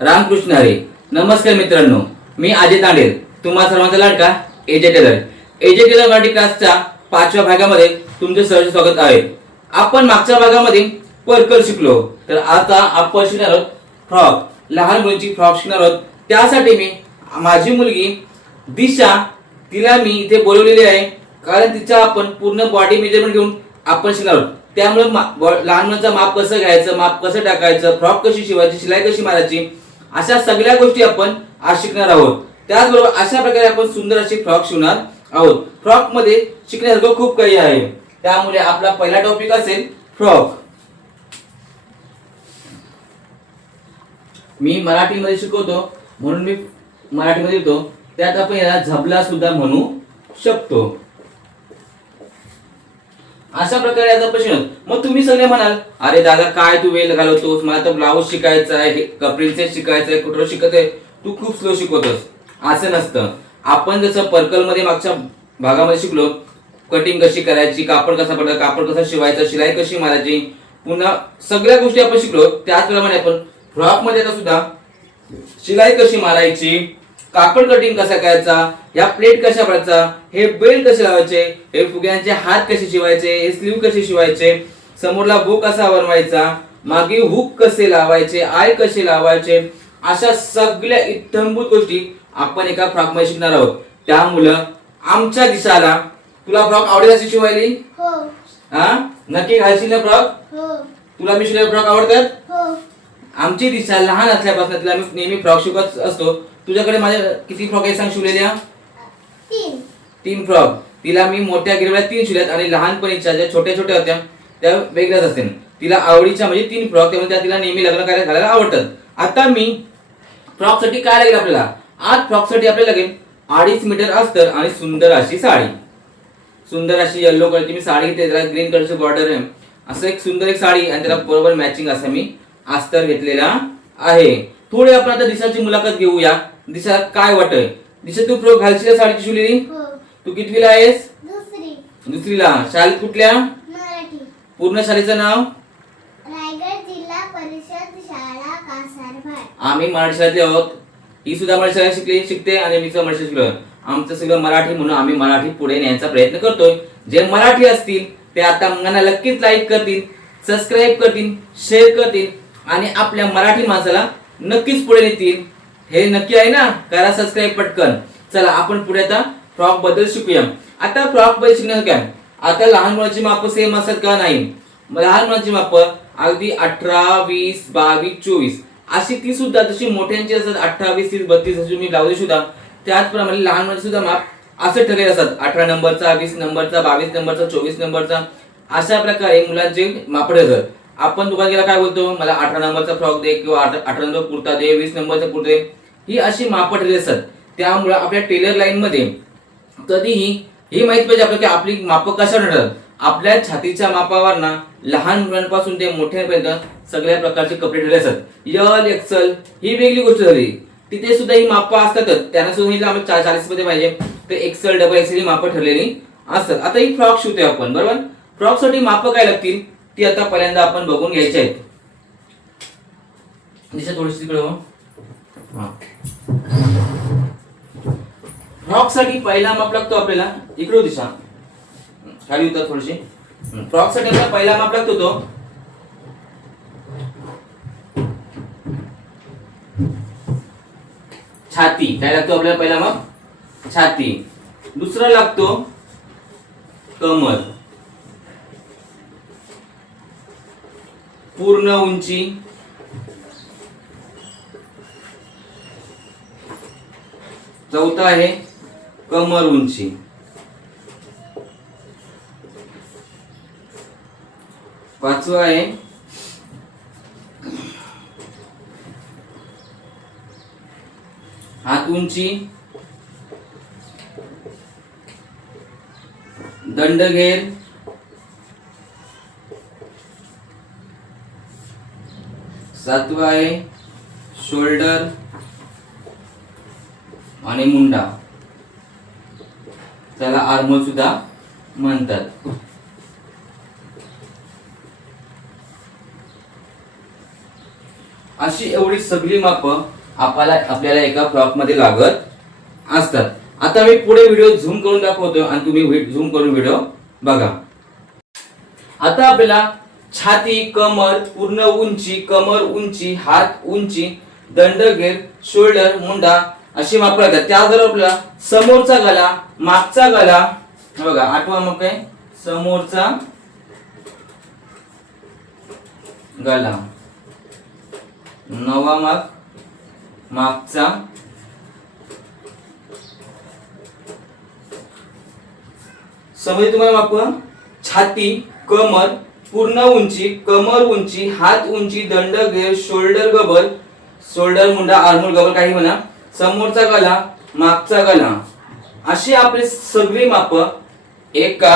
रामकृष्ण हरी. नमस्कार मित्रांनो, मी अजय तांडेल, तुम्हा सर्वांचा लाडका AJ Taylor. AJ Taylor Marathi क्लासच्या 5व्या भागामध्ये तुमचे सहर्ष स्वागत आहे. आपण मागच्या भागामध्ये पर्कल शिकलो, तर आता आपण शिकणार आहोत फ्रॉक. लहान मुलींची फ्रॉक शिकणार आहोत. त्यासाठी मी माझी मुलगी दिशा, तिला मी इथे बोलवलेली आहे, कारण तिचा आपण पूर्ण बॉडी मेजरमेंट घेऊन आपण शिकणार आहोत. त्यामुळे लहान मुलांचं माप कसं घ्यायचं, माप कसं टाकायचं, फ्रॉक कशी शिवायची, शिलाई कशी मारायची, अशा सगळ्या गोष्टी आपण आज शिकणार आहोत. त्याचबरोबर अशा प्रकारे आपण सुंदर अशी फ्रॉक शिवणार आहोत. फ्रॉक मध्ये शिकण्यासारखं खूप काही आहे. त्यामुळे आपला पहिला टॉपिक असेल फ्रॉक. मी मराठीमध्ये शिकवतो म्हणून मी मराठीमध्ये लिहितो. त्यात आपण याला झबला सुद्धा म्हणू शकतो. अशा प्रकारे याचा प्रश्न. मग तुम्ही सगळे म्हणाल, अरे दादा काय तू वेळ घालवतोस, मला तर ब्लाऊज शिकायचा आहे, प्रिन्सेस शिकायचा आहे, कुठं शिकतोय, तू खूप स्लो शिकवतोस. असं नसतं. आपण जसं पर्कल मध्ये मागच्या भागामध्ये शिकलो, कटिंग कशी करायची, कापड कसा पडतं, कापड कसं शिवायचं, शिलाई कशी मारायची, पुन्हा सगळ्या गोष्टी आपण शिकलो. त्याचप्रमाणे आपण फ्रॉक मध्ये आता सुद्धा शिलाई कशी मारायची, कापड कटिंग कसा करायचा, या प्लेट कशा भरायचा, हे बेल्ट कसे लावायचे, हे फुग्यांचे हात कसे शिवायचे, हे स्लीव कसे शिवायचे, समोरला बो कसा बनवायचा, मागे हुक कसे लावायचे, आय कसे लावायचे, अशा सगळ्या इत्थंभूत गोष्टी आपण एका फ्रॉक मध्ये शिकणार आहोत. त्यामुळं आमच्या दिसाला तुला फ्रॉक आवडेल अशी शिवायली? हो. हा, नक्की घालशील ना फ्रॉक? हो. तुला मी शिवलेले फ्रॉक आवडतात? हो. आमची दिशा लहान असल्यापासून तिला मी नेहमी फ्रॉक शिकवत असतो. तुझ्याकडे माझ्या किती फ्रॉक आहे सांग शिवलेल्या? 3 फ्रॉक. तिला मी मोठ्या गिरव्या 3 शिवल्यात आणि लहानपणीच्या ज्या छोट्या छोट्या होत्या त्या वेगळ्याच असतील. तिला आवडीच्या म्हणजे 3 फ्रॉक, त्यामुळे त्या तिला नेहमी लग्न कार्यात घालायला आवडतात. आता मी फ्रॉक साठी काय लागेल आपल्याला? आज फ्रॉक साठी आपल्याला लागेल 2.5 मीटर अस्तर आणि सुंदर अशी साडी. सुंदर अशी येलो कलरची मी साडी घेतली, त्याला ग्रीन कलरची बॉर्डर आहे. असं एक सुंदर एक साडी आणि त्याला बरोबर मॅचिंग असं मी अस्तर घेतलेला आहे. थोडी आपण आता दिशाची मुलाखत घेऊया. दिशा काय वाटतंय? दिशा तू फ्रॉक घालशील साडीची शिवलेली? हो. तू कितवीला आहेस? दुसरीला. शाळेत कुठल्या? मराठी. पूर्ण शाळेचं नाव? रायगड जिल्हा परिषद शाळा कासारभाड. आम्ही मराठी शाळेतले आहोत. ही सुद्धा मराठी शाळेत शिकते आणि मी सुद्धा मराठी शिकलोय. आमचं सगळं मराठी म्हणून आम्ही मराठी पुढे न्यायचा प्रयत्न करतोय. जे मराठी असतील ते आता मला नक्कीच लाईक करतील, सबस्क्राईब करतील, शेअर करतील आणि आपल्या मराठी माणसाला नक्कीच पुढे नेतील. हे नक्की आहे ना? करा सबस्क्राईब पटकन. चला आपण पुढे आता फ्रॉक बद्दल शिकूया. आता फ्रॉक बद्दल शिकण्याचं काय? आता लहान मुलांची माप सेम असतात का? नाही. लहान मुलांची माप अगदी 18, 20, 22, 24 अशी ती सुद्धा जशी मोठ्यांची असतात 28, 30, 32 अशी मी ब्लाऊज सुद्धा त्याचप्रमाणे लहान मुलांचे सुद्धा माप असं ठरलेले असतात. 18 नंबरचा, 20 नंबरचा, 22 नंबरचा, 24 नंबरचा, अशा प्रकारे मुलांचे माप ठरतात. आपण दुकानात गेला काय बोलतो? मला 18 नंबरचा फ्रॉक दे किंवा 18 नंबर कुर्ता दे, 20 नंबरचा कुर्ता दे. ही अशी माप ठरलेली असतात. त्यामुळे आपल्या टेलर लाईन मध्ये कधीही हे माहित पाहिजे आपल्याला की आपली माप कशा ठरतात. आपल्या छातीच्या मापावर ना लहान मुलांपासून ते मोठ्यांपर्यंत सगळ्या प्रकारचे कपडे ठरले असतात. यल, एक्सल ही वेगळी गोष्ट झाली. तिथे सुद्धा ही माप असतातच. त्यांना सुद्धा आम्ही 40 मध्ये पाहिजे तर एक्सल, डबल एक्सल ही माप ठरलेली असतात. आता ही फ्रॉक शिवतोय आपण, बरोबर? फ्रॉक साठी माप काय लागतील ती आता पहिल्यांदा आपण बघून घ्यायची आहेत. दिशा थोडीशी तिकडे हो. फ्रॉक साठी पहिला माप लागतो आपल्याला इकडे दिशा खाली उतर थोडीशी. फ्रॉक साठी आपल्याला पहिला माप लागतो तो छाती. काय लागतो आपल्याला पहिला माप? छाती. दुसरा लागतो कमर. पूर्ण उंची. चौथा आहे कमर उंची. पाचवा आहे हात उंची. दंडघेर. सातवा आहे शोल्डर आणि मुंडा. त्याला आर्मोल सुद्धा म्हणतात. अशी एवढी सगळी माप आपल्याला एका फ्रॉक मध्ये लागत असतात. आता मी पुढे व्हिडिओ झूम करून दाखवतो आणि तुम्ही झूम करून व्हिडिओ बघा. आता आपल्याला छाती, कमर, पूर्ण उंची, कमर उंची, हात उंची, दंडगेर, शोल्डर, मुंडा अशी माप लागतात. त्याबरोबर आपल्याला समोरचा गला, मागचा गला, हे बघा 8वा माप आहे समोरचा गला, 9वा माप मागचा, समोर तुम्हाला माप छाती, कमर, पूर्ण उंची, कमर उंची, हात उंची, दंडगेर, शोल्डर गबर, शोल्डर मुंडा, आर्मोल गबर काही म्हणा, समोरचा गला, मागचा गला अशी आपली सगळी माप एका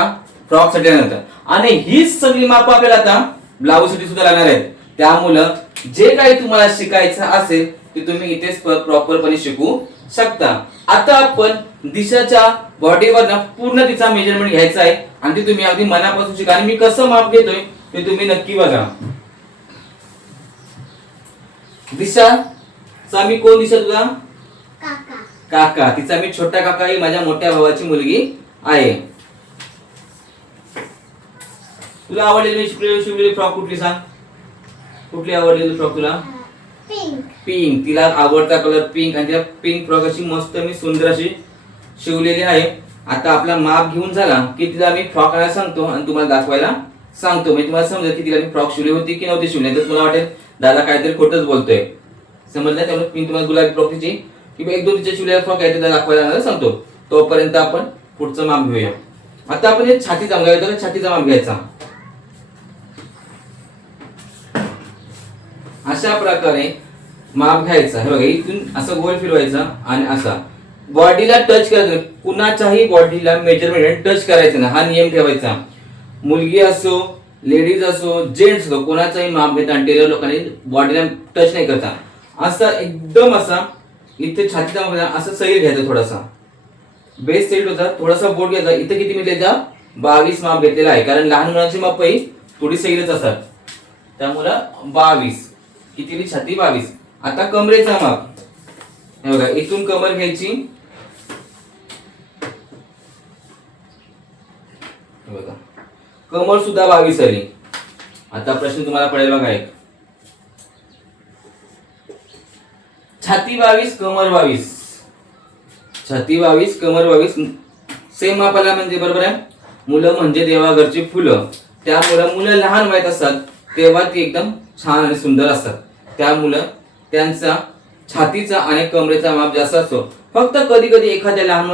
फ्रॉक साठी लागतात. आणि हीच सगळी माप आपल्याला आता ब्लाऊज साठी सुद्धा लागणार आहेत. त्यामुळं जे काही तुम्हाला शिकायचं असेल ते तुम्ही इथेच प्रॉपरपणे शिकू शकता. आता आपण दिशाच्या बॉडीवर पूर्ण तिचा मेजरमेंट घ्यायचा आहे आणि ते तुम्ही अगदी मनापासून शिका. आणि मी कसं माप घेतोय ते तुम्ही नक्की बघा. दिशाचा मी कोण दिशा तुझा काका. काका, तिचा मी छोटा काका ही माझ्या मोठ्या भावाची मुलगी आहे. तुला आवडलेली शिवलेली फ्रॉक कुठली सांग? कुठली आवडलेली फ्रॉक तुला? पिंक. पिंक. तिला आवडता कलर पिंक आणि त्या पिंक फ्रॉक अशी मस्त मी सुंदर अशी शिवलेली आहे. आता आपला माप घेऊन झाला की तिला मी फ्रॉक आणायला सांगतो आणि तुम्हाला दाखवायला सांगतो. म्हणजे तुम्हाला समजेल की तिला मी फ्रॉक शिवली होती की नव्हती शिवली. तर तुम्हाला वाटेल दादा काहीतरी खोटंच बोलतोय, समजलं? त्यामुळे मी तुम्हाला गुलाबी फ्रॉक तिची किंवा 1-2 तिच्या शिवलेल्या फ्रॉक आहे तिला दाखवायला सांगतो. तोपर्यंत आपण पुढचं माप घेऊया. आता आपण हे छातीचा माप घ्यायचा. छातीचा माप घ्यायचा अशा प्रकारे माप घ्यायचा. हे बघा इथून असं गोल फिरवायचा आणि असा बॉडीला टच करायचं. कुणाच्याही बॉडीला मेजरमेंट टच करायचं ना, हा नियम ठेवायचा. मुलगी असो, लेडीज असो, जेंट्स असो, कोणाचाही माप घेता आणि टेलर लोकांनी बॉडीला टच नाही करता. असा एकदम असा इथे छातीचा माप असं सैल घ्यायचा. थोडासा बेस सेट होता, थोडासा बोट घ्यायचा. इथे किती मी त्याचा 22 माप घेतलेला आहे, कारण लहान मुलांची माप ही थोडी सैलच असतात. त्यामुळं 22 किती छाती 22. आता कमरेचा माप हे बघा इथून कमर घ्यायची. बघा कमर सुद्धा 22 आली. आता प्रश्न तुम्हाला पडेल बघा एक, छाती 22 कमर 22, छाती 22 कमर 22 सेम मापाला म्हणजे बरोबर आहे. मुलं म्हणजे देवाघरची फुलं. त्यामुळं मुलं लहान वयात असतात तेव्हा ती एकदम छान आणि सुंदर असतात. त्यामुळं त्यांचा छातीचा आणि कमरेचा माप जास्त असतो. फक्त कधी कधी एखाद्या लहान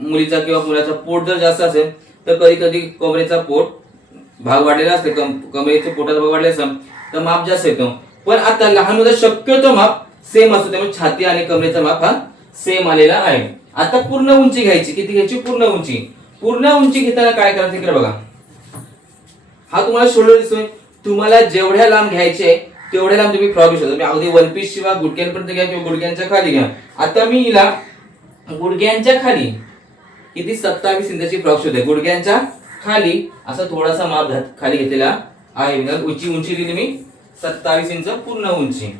मुलीचा किंवा मुलाचा पोट जर जास्त असेल तर कधी कधी कमरेचा पोट भाग वाढलेला असते, कमरेचा पोटाचा भाग वाढलेला असेल तर माप जास्त येतो. पण आता लहान मुलं शक्यतो माप सेम असतो, त्यामुळे छाती आणि कमरेचा माप हा सेम आलेला आहे. आता पूर्ण उंची घ्यायची. किती घ्यायची? पूर्ण उंची. पूर्ण उंची घेताना काय करायचं इकडे बघा. हा तुम्हाला शोल्डर दिसतोय. तुम्हाला जेवढ्या लांब घ्यायचे तेवढ्या लांब तुम्ही फ्रॉक घेऊ शकता. तुम्ही अगदी वन पीस शिवा गुडघ्यांपर्यंत घ्या किंवा गुडघ्यांच्या खाली घ्या. आता मी हिला गुडघ्यांच्या खाली किती 27 इंचाची फ्रॉक शोधते. गुडघ्यांच्या खाली असा थोडासा माप खाली घेतलेला आहे. उंची दिली मी 27 इंच पूर्ण उंची.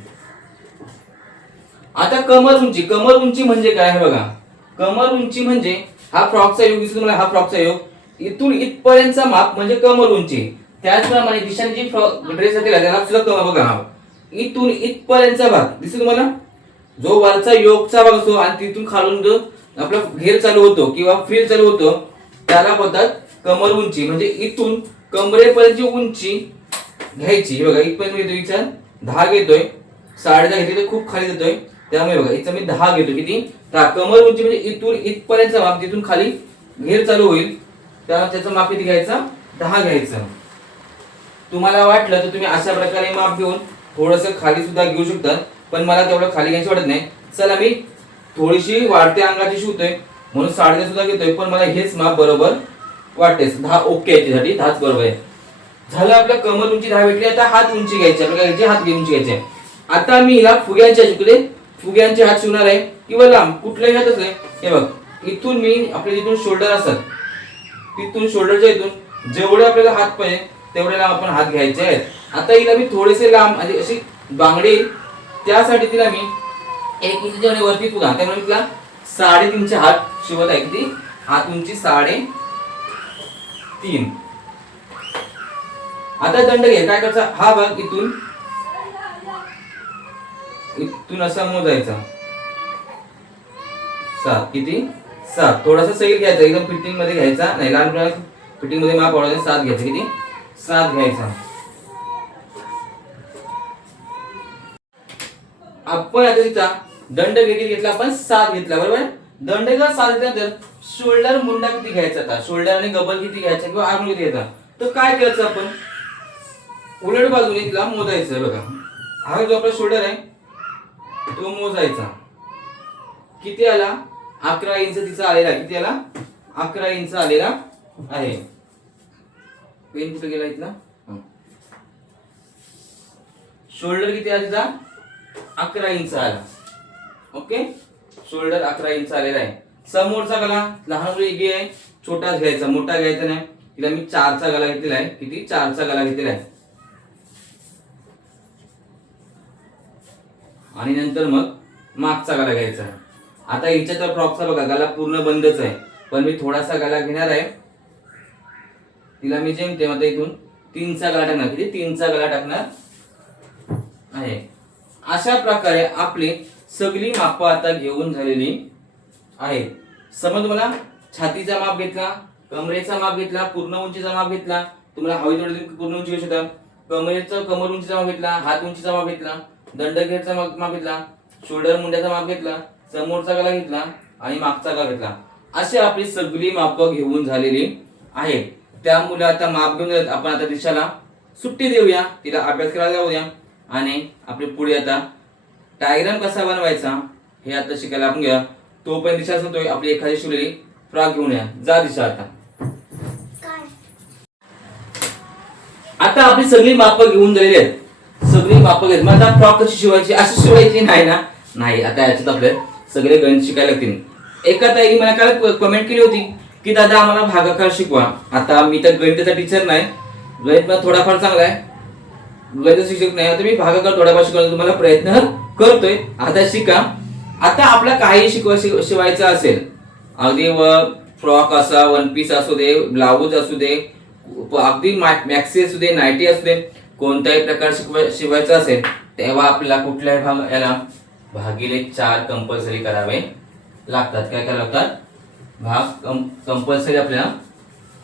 आता कमर उंची. कमर उंची म्हणजे काय हे बघा. कमर उंची म्हणजे हा फ्रॉकचा योग दिसतो तुम्हाला. हा फ्रॉकचा योग इथून इथपर्यंतचा माप म्हणजे कमर उंची. त्याचप्रमाणे दिशाने जी ड्रेस घातलेला त्याला सुद्धा कमर बघा. हा इथून इथपर्यंतचा भाग दिसतो तुम्हाला. जो वरचा योगचा भाग असतो आणि तिथून खालून जो आपला घेर चालू होतो किंवा फ्रिल चालू होतो त्याला बोलतात कमर उंची. म्हणजे इथून कमरेपर्यंतची उंची घ्यायची. बघा इथपर्यंत घेतो, विचार 10 घेतोय, 10.5 घेतली तर खूप खाली देतोय. त्यामुळे बघा इथं मी 10 घेतो. किती? 10. कमर उंची म्हणजे इथून इथपर्यंतचा माप, तिथून खाली घेर चालू होईल त्याचं माप किती घ्यायचं? 10 घ्यायचं. तुम्हाला वाटलं तर तुम्ही अशा प्रकारे माप घेऊन थोडंसं खाली सुद्धा घेऊ शकता, पण मला तेवढं खाली घ्यायची वाटत नाही. चला मी थोडीशी वाढत्या अंगाची शिवतोय म्हणून 10.5 सुद्धा घेतोय, पण मला हेच माप बरोबर वाटते. 10 ओके आहे, त्यासाठी 10 बरोबर आहे. झालं आपलं कमर उंची 10 भेटली. आता हात उंची घ्यायची. आपल्याला हात उंची घ्यायचे. आता मी हिला फुग्यांच्या शिकले. फुग्यांचे हात शिवणार आहे किंवा लांब कुठल्याही हात असले. हे बघ इथून मी आपल्या जिथून शोल्डर असतात तिथून शोल्डरच्या इथून जेवढे आपल्याला हात पाहिजे तेवढे लांब आपण हात घ्यायचे आहेत. आता हिला मी थोडेसे लांब आणि अशी बांगडी त्यासाठी तिला मी 1 इंचच्या वरती तुला त्यामुळे तिला 3.5चे हात शिवत आहे. किती हात उंची 3.5. आता दंड घे. काय करायचा, हा भाग इथून असा मोजायचा 7. किती 7. थोडासा सैल घ्यायचा, एकदम फिटिंग मध्ये घ्यायचा नाही, लहान फिटिंग मध्ये माप आवडायचं. 7 घ्यायचं. किती 7 घ्यायचा. आपण आता तिचा दंड घेतला, आपण 7 घेतला बरोबर. दंड जर 7 घेतल्यानंतर शोल्डर मुंडा किती घ्यायचा, आता शोल्डर आणि गबल किती घ्यायचा किंवा आर्म किती घ्यायचा, तर काय करायचं आपण उलट बाजूने तिला मोजायचं. बघा हा जो आपला शोल्डर आहे तो मोजायचा. किती आला 11 इंच तिचा आलेला. किती आला 11 इंच आलेला आहे. पेन कुठे गेला इथला. शोल्डर किती आला तिचा 11 इंच आला. ओके शोल्डर 11 इंच आलेला आहे. समोरचा गला लहान मुलगी आहे, छोटाच घ्यायचा, मोठा घ्यायचा नाही. तिला मी 4चा गला घेतलेला आहे. किती 4चा गला घेतलेला आहे. आणि नंतर मग मागचा गला घ्यायचा आहे. आता हिच्या तर फ्रॉकचा बघा गला पूर्ण बंदच आहे, पण मी थोडासा गला घेणार आहे. तिला मी जेमतेम आता इथून 3चा गला टाकणार. किती 3चा गला टाकणार आहे. अशा प्रकारे आपली सगळी माप आता घेऊन झालेली आहेत. समज तुम्हाला छातीचा माप घेतला, कमरेचा माप घेतला, पूर्ण उंचीचा माप घेतला, तुम्हाला हवी तेवढी पूर्ण उंची घेऊ शकता. कमर उंचीचा माप घेतला, हात उंचीचा माप घेतला, दंडघेरचा माप घेतला, शोल्डर मुंड्याचा माप घेतला, समोरचा गला घेतला आणि मागचा गला घेतला. अशी आपली सगळी माप घेऊन झालेली आहेत. त्यामुळे आता माप घेऊन आपण आता दिशाला सुट्टी देऊया, तिला अभ्यास करायला जाऊया आणि आपले पुढे आता डायग्राम कसा बनवायचा हे आता शिकायला आपण घ्या. तो पण दिशा सांगतोय आपली एखादी शिवलेली फ्रॉक घेऊन या. जा दिशा आता. आता आपली सगळी माप घेऊन झालेली आहेत. सगळी माप घेत मग आता फ्रॉक कशी शिवायची, अशी शिवायची नाही ना. नाही आता याच्यात आपले सगळे गणित शिकायला लागतील. एका ताईने मला काल कमेंट केली होती की दादा आम्हाला भागाकार शिकवा. आता मी तर गणिताचा टीचर नाही, गणित मला थोडाफार चांगला आहे, गणित शिक्षक नाही. आता मी भागाकार थोडाफार शिकवण्याचा तुम्हाला प्रयत्न करतोय. आता शिका. आता आपला काही शिवायचं असेल, अगदी फ्रॉक असा, वन पीस असू दे, ब्लाऊज असू दे, अगदी मॅक्सी असू दे, नाईटी असू दे, कोणताही प्रकार शिवायचा असेल तेव्हा आपल्याला कुठल्याही भाग याला भागिले 4 कंपल्सरी करावे लागतात. काय करावे लागतात, भाग कंपल्सरी आपल्याला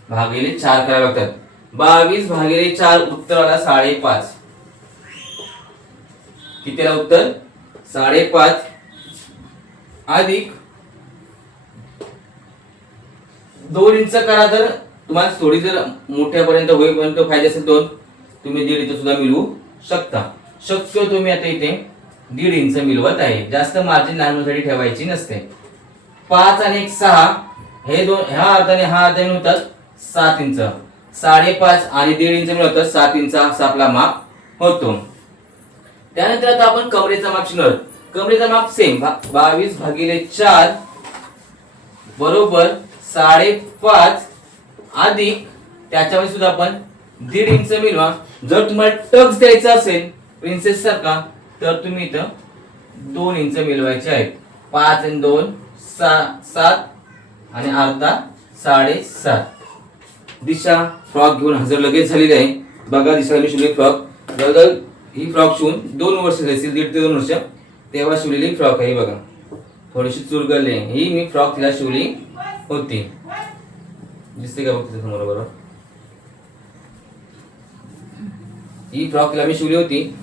भागिले 4 करावे लागतात. 22 भागिले 4 उत्तर आला 5.5. कितीला उत्तर 5.5 अधिक 2 इंच करा. तर तुम्हाला थोडी जर मोठ्यापर्यंत होईपर्यंत फायदा असेल 2, तुम्ही 1.5 इंच सुद्धा मिळवू शकता. शक्य तुम्ही आता इथे 1.5 इंच मिळवत आहे. जास्त मार्जिन लहान मुलांसाठी ठेवायची नसते. 5 आणि 1 6 हे दोन ह्या अर्धाने होतात 7 इंच. 5.5 आणि 1.5 इंच मिळवतात 7 इंच असा आपला माप होतो. त्यानंतर आता आपण कमरेचा माप शिकणार. कमरेचा माप सेम 22 भागिले 4 बरोबर 5.5 अधिक त्याच्यामध्ये सुद्धा आपण 1.5 इंच मिळवा. जर तुम्हाला टक्स द्यायचा असेल प्रिन्सेस सारखा तर तुम्ही इथं 2 इंच मिळवायचे आहेत. 5 आणि 2 7 आणि अर्धा 7.5. दिशा फ्रॉक घेऊन हजर लगेच झालेली आहे. बघा दिशा मी शिवलेली फ्रॉक, जवळजवळ ही फ्रॉक शिवून 2 वर्ष झाली असतील, 1.5 ते 2 वर्ष तेव्हा शिवलेली फ्रॉक आहे. बघा थोडीशी चुरगळली आहे. ही मी फ्रॉक तिला शिवली होती. दिसते का बघते समोर बरोबर. ही फ्रॉक तिला मी शिवली होती.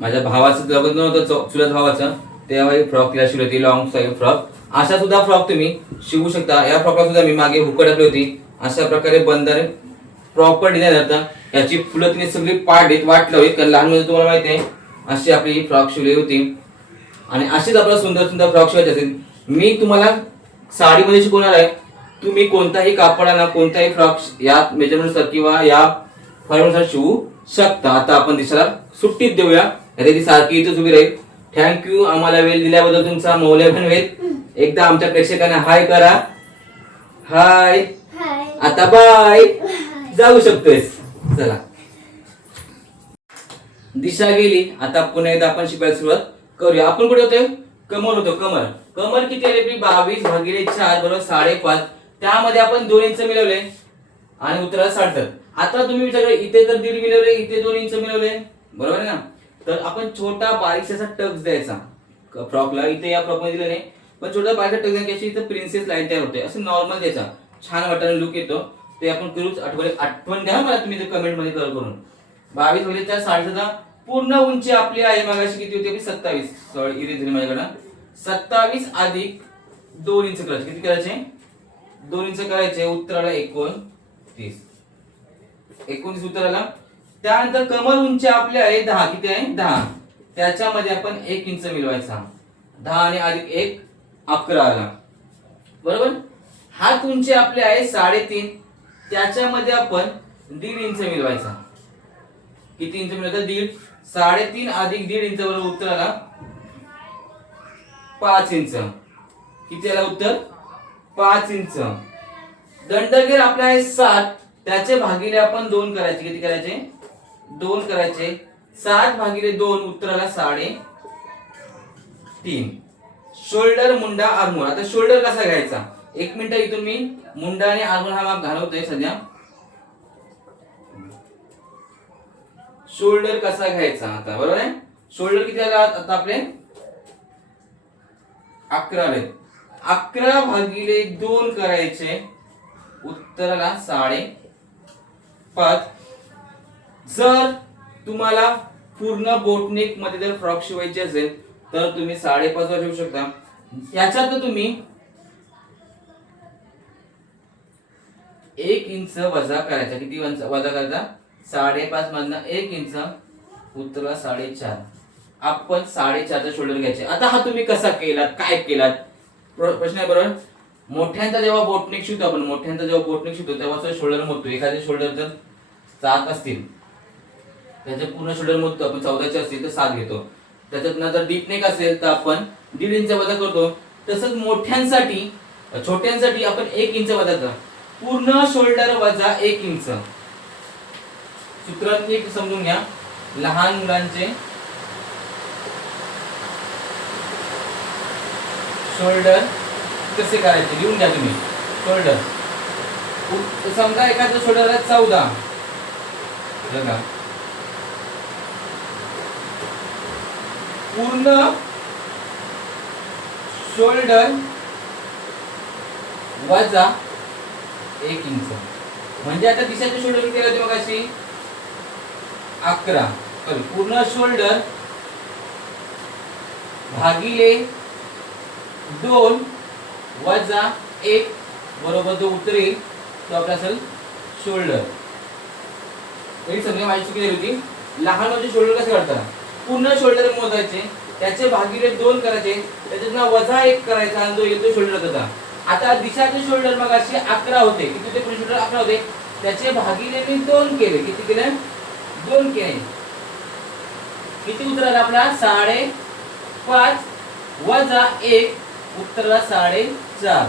माझ्या भावाचं लग्न नव्हतं, चुलत भावाचं, तेव्हा ही फ्रॉक तिला शिवली होती. Long style frock. अशा सुद्धा फ्रॉक तुम्ही शिवू शकता. या फ्रॉकला सुद्धा मी मागे हुक टाकली होती. अशा प्रकारे बंदर प्रॉपर डिझाइन होता. याची फुलं तिने सगळी पाठ देत वाट लावली, कारण लहान मुलं तुम्हाला माहिती आहे. अशी आपली ही फ्रॉक शिवली होती. आणि अशीच आपल्याला सुंदर सुंदर फ्रॉक शिवायचे असेल मी तुम्हाला साडीमध्ये शिकवणार आहे. तुम्ही कोणताही कापडाना कोणताही फ्रॉक या मेजरमेंटनुसार किंवा या फॉर्मनुसार शिवू शकता. आता आपण दिशाला सुट्टीत देऊया. ती सारखी इथेच उभी राहील. थँक्यू आम्हाला वेळ दिल्याबद्दल तुमचा मौल्यवान वेळ. एकदा आमच्या प्रेक्षकांना हाय करा. हाय. आता बाय. जाऊ शकतोय. चला दिशा गेली. आता पुन्हा एकदा आपण शिकायला सुरुवात करूया. आपण कुठे होतोय? कमर होतो. कमर कमर किती आली आपली? 22/4 बरोबर 5.5. त्यामध्ये आपण 2 इंच मिळवले आणि उत्तराला 60. आता तुम्ही विचार करा, इथे तर 1.5 मिळवले, इथे 2 इंच मिळवले, बरोबर आहे ना? तर आपण छोटा बारीकसा टक्स द्यायचा फ्रॉकला. इथे या फ्रॉक मध्ये दिलं नाही, पण छोटा बारीकसा टक्स द्यायची. इथे प्रिन्सेस लाईन तयार होते. असं नॉर्मल द्यायचा, छान वाटायला लुक येतो. ते आपण करूच. आठवण द्या मला तुम्ही कमेंट मध्ये करून. 22/4 60. पूर्ण उंची आपली आहे मगाशी किती होती? 27. सॉरी इरेज झाली माझ्याकडे. 27 अधिक 2 इंच करायचे. किती करायचे? 2 इंच करायचे. उत्तराला 29. 29 उत्तराला. त्यानंतर कमर उंची आपली आहे 10. किती आहे? 10. त्याच्यामध्ये आपण 1 इंच मिळवायचा. 10 आणि अधिक 1 11 आला, बरोबर. हात उंची आपली आहे 3.5. त्याच्यामध्ये आपण 1.5 इंच मिळवायचा. किती इंच मिळवायचा? 1.5. 3.5 अधिक 1.5 इंच बरोबर उत्तराला 5 इंच. किती आला उत्तर? 5 इंच. दंडगेर आपला आहे 7. त्याचे भागिले आपण 2 करायचे. किती करायचे? 2 करायचे. 7/2 उत्तराला 3.5. शोल्डर, मुंडा, आर्मोल. आता शोल्डर कसा घ्यायचा? 1 मिनिट इथून मी मुंडा आणि आर्मोल हा माप घालवतोय सध्या. शोल्डर कसा घ्यायचा आता, बरोबर आहे? शोल्डर किती आला आता आपले? 11 आले. 11/2 करायचे. उत्तराला 5.5. जर तुम्हाला पूर्ण बोटनेक मध्ये जर फ्रॉक शिवायची असेल तर तुम्ही 5.5 वर ठेवू शकता. याच्यात तुम्ही 1 इंच वजा करायचा. किती वजा करायचा? 5.5 मधनं 1 इंच, उत्तराला 4.5. आपण 4.5चा शोल्डर घ्यायचे. आता हा तुम्ही कसा केलात, काय केलात प्रश्न आहे, बरोबर. मोठ्यांचा जेव्हा बोटनेक शिवतो आपण, मोठ्यांचा जेव्हा बोटनेक शिवतो तेव्हा शोल्डर मोजतो. एखादे शोल्डर जर 7 असतील त्याचे पूर्ण शोल्डर मोजतो आपण. 14चे असतील तर 7 घेतो. त्याच्यात जर डीप नेक असेल तर आपण 1.5 इंच वजा करतो. तसंच मोठ्यांसाठी, छोट्यांसाठी आपण 1 इंच वजा करतो. पूर्ण शोल्डर वजा 1 इंच. सूत्रात एक समजून घ्या. लहान मुलांचे शोल्डर कसे करायचे लिहून घ्या तुम्ही. शोल्डर समजा एखादं शोल्डर आहे 14 बघा. पूर्ण शोल्डर वजा 1 इंच. म्हणजे आता दिशाचे शोल्डर किती होते मगाशी? 11. पूर्ण शोल्डर भागिले 2 वजा 1 बरोबर जो उत्तर येईल तो आपला असेल शोल्डर. तरी समजा माझी चुकी झाली होती. लहान म्हणजे शोल्डर कसे काढतात? पूर्ण शोल्डर मोजायचे, त्याचे भागिले 2 करायचे, त्याच्यातनं वजा 1 करायचा आणि जो येतो शोल्डर होता. आता दिशाचे शोल्डर मगाशी 11 होते. किती होते? पूर्ण शोल्डर 11 होते. त्याचे भागिले मी 2 केले. किती केले? 2 केले. किती उत्तर आला आपला? 5.5 वजा 1 उत्तराला 4.5.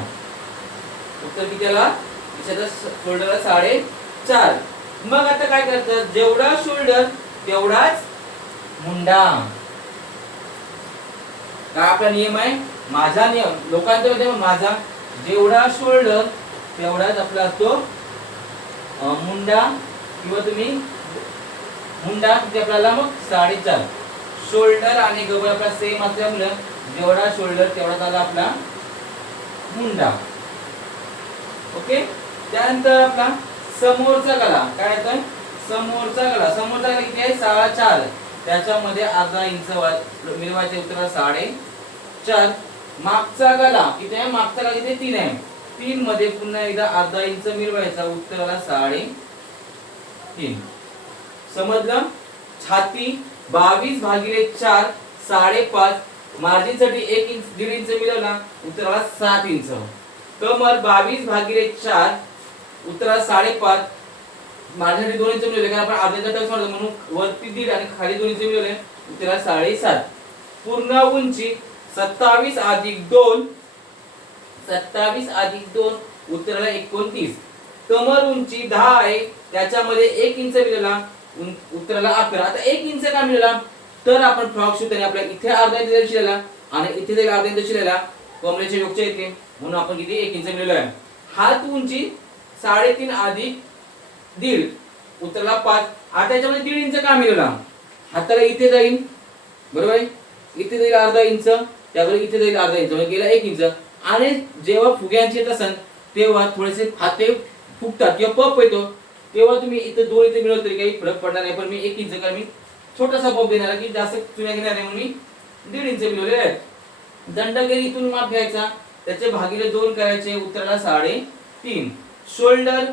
उत्तर किती आला? दिशाचा शोल्डरला 4.5. मग आता काय करतात? जेवढा शोल्डर तेवढाच मुंडा. काय आपला नियम आहे? माझा नियम, लोकांचा नियम माझा. जेवढा शोल्डर तेवढाच आपला असतो मुंडा. किंवा तुम्ही मुंडा किती आपल्याला? मग 4.5. शोल्डर आणि गबळ आपला सेम असल्यामुळे जेवढा शोल्डर तेवढाच आला आपला मुंडा. ओके. त्यानंतर आपला समोरचा गळा काय येतोय? समोरचा गळा. समोरचा गळा किती आहे? 4.5. त्याच्यामध्ये अर्धा इंच मिळवायचे. उत्तर 4.5. मागचा गळा किती आहे? मागचा गळा किती? 3 आहे. 3 मध्ये पुन्हा एकदा अर्धा इंच मिळवायचा. उत्तराला 3.5. समजलं? छाती 22/4 5.5. मार्जिन साठी 1 इंच 1.5 इंच मिळवला. उत्तराला 7 इंच. कमर 22/4 उत्तराला 5.5. मार्जिन 2 इंच मिळवले, कारण आपण अर्ध्याचा टक्स मारतो म्हणून वरती 1.5 आणि खाली 2 इंच मिळवले. उत्तराला 7.5. पूर्ण उंची 27 अधिक 2 उत्तराला 29. कमर उंची 10 आहे, त्याच्यामध्ये 1 इंच मिळाला. उत्तराला 11. आता 1 इंच का मिळाला? तर आपण फ्रॉक शिवताना आपल्या इथे अर्धा इंच जाईल शिलायला आणि इथे जाईल अर्धा इंच शिलायला कमरेच्या योगच्या इथे, म्हणून आपण किती 1 इंच मिळवलं आहे. हात उंची 3.5 अधिक 1.5 उतरला 5. आता याच्यामध्ये 1.5 इंच का मिळवला? हाताला इथे जाईल बरोबर आहे, इथे जाईल अर्धा इंच, त्यावर इथे जाईल अर्धा इंच, म्हणजे गेला 1 इंच. आणि जेव्हा फुग्यांची येत असेल तेव्हा थोडेसे हाते फुगतात किंवा पप येतो, तेव्हा तुम्ही इथे 2 इथे मिळवलं तरी काही फरक पडणार नाही. पण मी 1 इंच कारण मी छोटासा पप देणार आहे की जास्त चुन्या घेणार नाही, म्हणून मी 1.5 इंच मिळवले आहेत. दंडगेर इथून माप घ्यायचा, त्याचे भागिले 2 करायचे, उत्तराला 3.5. शोल्डर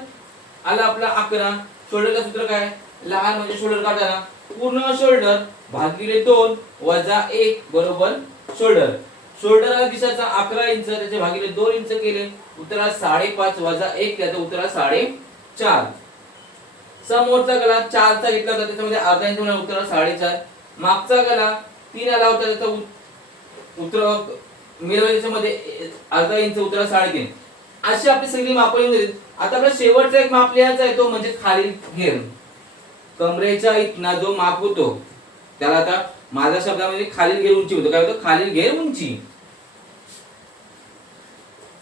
आला आपला 11. शोल्डरचं सूत्र काय? लहान म्हणजे शोल्डर काढताना पूर्ण शोल्डर भागिले 2 वजा 1 बरोबर शोल्डर. शोल्डरला दिसायचा 11 इंच, त्याचे भागिले 2 इंच केले, उत्तराला 5.5 वजा 1 त्याचा उत्तराला 4.5. समोरचा गला 4 चा घेतला होता, त्याच्यामध्ये अर्धा इंच म्हणून उत्तराला 4.5. मागचा गला 3 आला होता, त्याचा उत्तर मिळवले त्याच्यामध्ये अर्धा इंच, उत्तराला 3.5. अशी आपली सगळी माप येऊन गेली. आता आपला शेवटचा एक माप लिहायचा आहे, तो म्हणजे खालील घेर. कमरेच्या इथना जो माप होतो त्याला आता माझ्या शब्दामध्ये खालील घेर उंची होतो. काय होतं? खालील घेर उंची.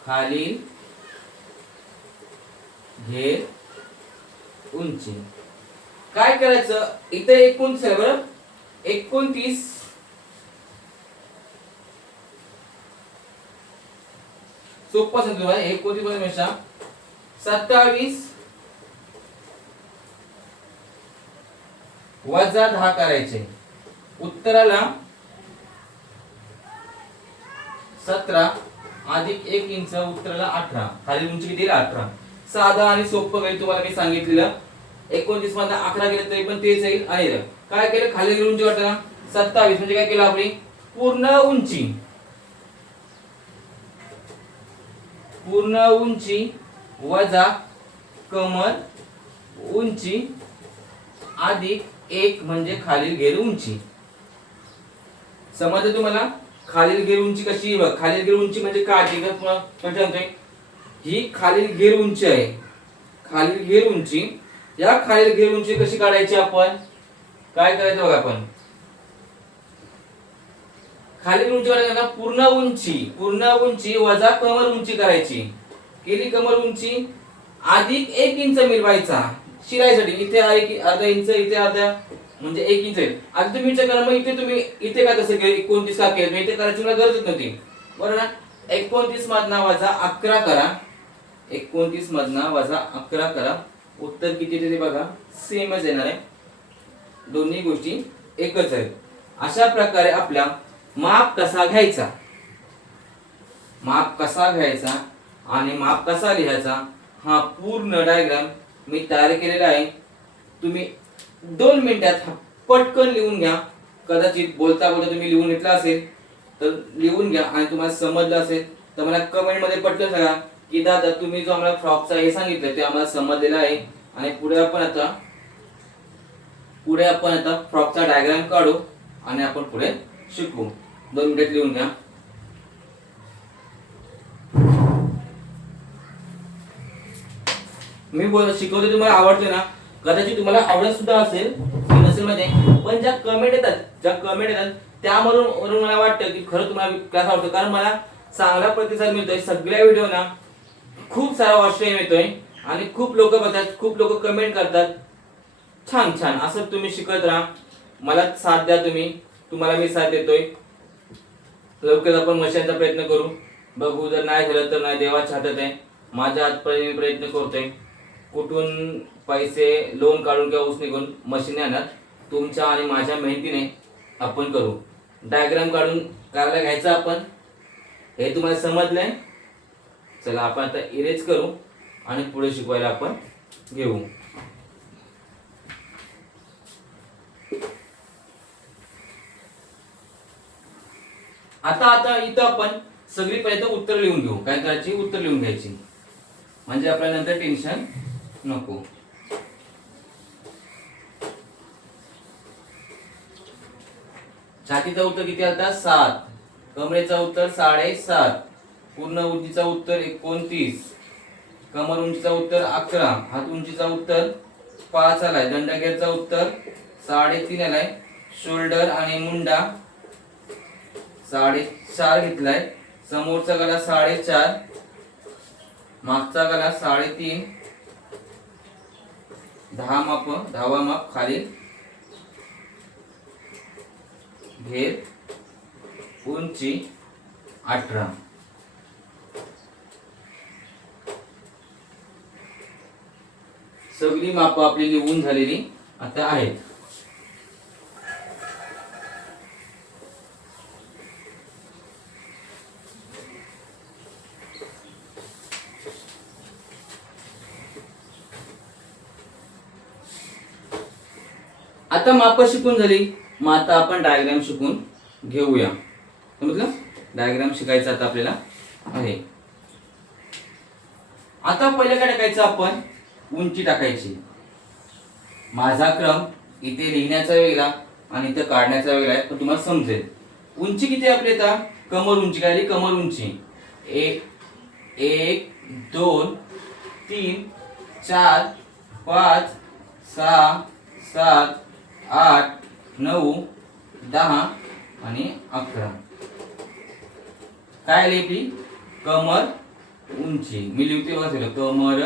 खालील घेर उंची काय करायचं? इथे 29 आहे बरं, 29 सोपा समजू आहे. 29 पेक्षा 27 वजा 10 करायचे, उत्तराला 17 अधिक 1 इंच, उत्तराला 18. खाली उंची किती? 18. साधा आणि सोपं काही तुम्हाला मी सांगितलेलं. 29 मध्ये 11 गेले तरी पण तेच येईल. आणि काय केलं? खाली उंची वाटतं 27 म्हणजे काय केलं? आपली पूर्ण उंची, पूर्ण उंची वजा कमर उंची अधिक 1 म्हणजे खालील घेर उंची. समजलं तुम्हाला? खालील घेर उंची कशी? बघ, खालील घेर उंची म्हणजे काय? ही खालील घेर उंची आहे. खालील घेर उंची, या खालील घेर उंची कशी काढायची? आपण काय करायचं बघा, आपण खालील उंची काढायला पूर्ण उंची, पूर्ण उंची वजा कमर उंची करायची. केली कमर उंची अधिक 1 इंच मिळवायचा शिलाईसाठी. इथे आहे की अर्धा इंच, इथे अर्धा म्हणजे 1 इंच. आता तुम्ही विचार करा, मग इथे तुम्ही इथे काय कसं केलं? 29 का केलं? इथे करायची मला गरजच नव्हती बरोबर ना. 29 मधना वजा 11 करा, 29 मधना वजा 11 करा, उत्तर किती येते बघा, सेमच येणार आहे. दोन्ही गोष्टी एकच आहेत. अशा प्रकारे आपल्या माप कसा घ्यायचा, माप कसा घ्यायचा आणि माप कसा लिहायचा हा पूर्ण डायग्राम मी तयार केलेला आहे. तुम्ही 2 मिनिटात पटकन लिहून घ्या. कदाचित बोलता बोलता तुम्ही लिहून घेतला असेल तर लिहून घ्या, आणि तुम्हाला समजलं असेल तर मला कमेंट मध्ये पटकन सांगा की दादा तुम्ही जो आम्हाला फ्रॉकचा हे सांगितलं ते आम्हाला समजलेलं आहे. आणि पुढे आपण आता फ्रॉकचा डायग्राम काढू आणि आपण पुढे शिकू. 2 मिनिटात लिहून घ्या. मी शिकवते तुम्हाला आवडते ना, कदाचित तुम्हाला आवडत सुद्धा असेल नसेल मध्ये, पण ज्या कमेंट येतात त्यामधून मला वाटतं की खरं तुम्हाला क्लास आवडतो. कारण मला चांगला प्रतिसाद मिळतोय सगळ्या व्हिडिओना, खूप सारा वॉच टाइम येतोय आणि खूप लोक बघतात, खूप लोक कमेंट करतात. छान छान असं तुम्ही शिकत राहा, मला साथ द्या. तुम्हाला मी साथ देतोय. लवकर आपण मशांचा प्रयत्न करू, बघू. जर नाही झालं तर नाही, देवाच्या हातात आहे. माझ्या हातपर्यंत मी प्रयत्न करतोय. कुठून पैसे लोन काढून किंवा उसने घेऊन मशीन आणणार, तुमच्या आणि माझ्या मेहनतीने आपण करू. डायग्राम काढून करायला घ्यायचं आपण. हे तुम्हाला समजलंय? चला आपण आता इरेज करू आणि पुढे शिकवायला आपण घेऊ. आता इथं आपण सगळी पहिल्यांदा उत्तर लिहून घेऊ. काय करायची? उत्तर लिहून घ्यायची, म्हणजे आपल्याला नंतर टेन्शन नको. छातीचा उत्तर किती आलता? 7. कमरेचा उत्तर 7.5. पूर्ण उंचीचा उत्तर 29. कमर उंचीचा उत्तर 11. हात उंचीचा उत्तर 5 आलाय. दंडगेरचा उत्तर 3.5 आलाय. शोल्डर आणि मुंडा 4.5 घेतलाय. समोरचा गळा 4.5, मागचा गळा 3.5, 10 माप, 10वा माप खाली, घेर, उंची 18. सगळी माप आपली लिहून झालेली आता आहेत. आता माप शिकून झाली. मग आता आपण डायग्राम शिकून घेऊया. समजलं? डायग्राम शिकायचा आता आपल्याला आहे. आता पहिले काय टाकायचं आपण? उंची टाकायची. माझा क्रम इथे लिहिण्याचा वेगळा आणि इथे काढण्याचा वेगळा आहे, पण तुम्हाला समजेल. उंची किती आहे आपली आता? कमर उंची. काय आली? कमर उंची 1 2 3 4 5 6 7 8 9 10 आणि 11. काय आली आपली? कमर उंची. मी लिहिते बघा, कमर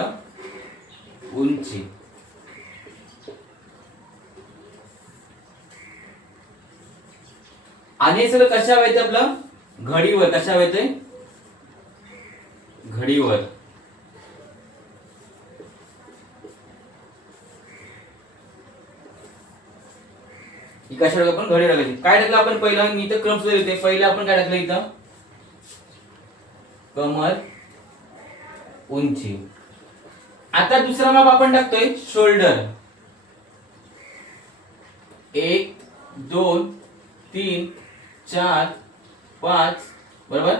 उंची. आणि हे सगळं कशावर येतं? आपलं घडीवर. कशावर येतंय? घडीवर. ही कशावर आपण घडी टाकायची. काय टाकलं आपण पहिलं? मी तर क्रम सुद्धा लिहिते. पहिलं आपण काय टाकलं इथं? कमर उंची. आता दुसरा माप आपण टाकतोय शोल्डर. 1 2 3 4 5. बरोबर.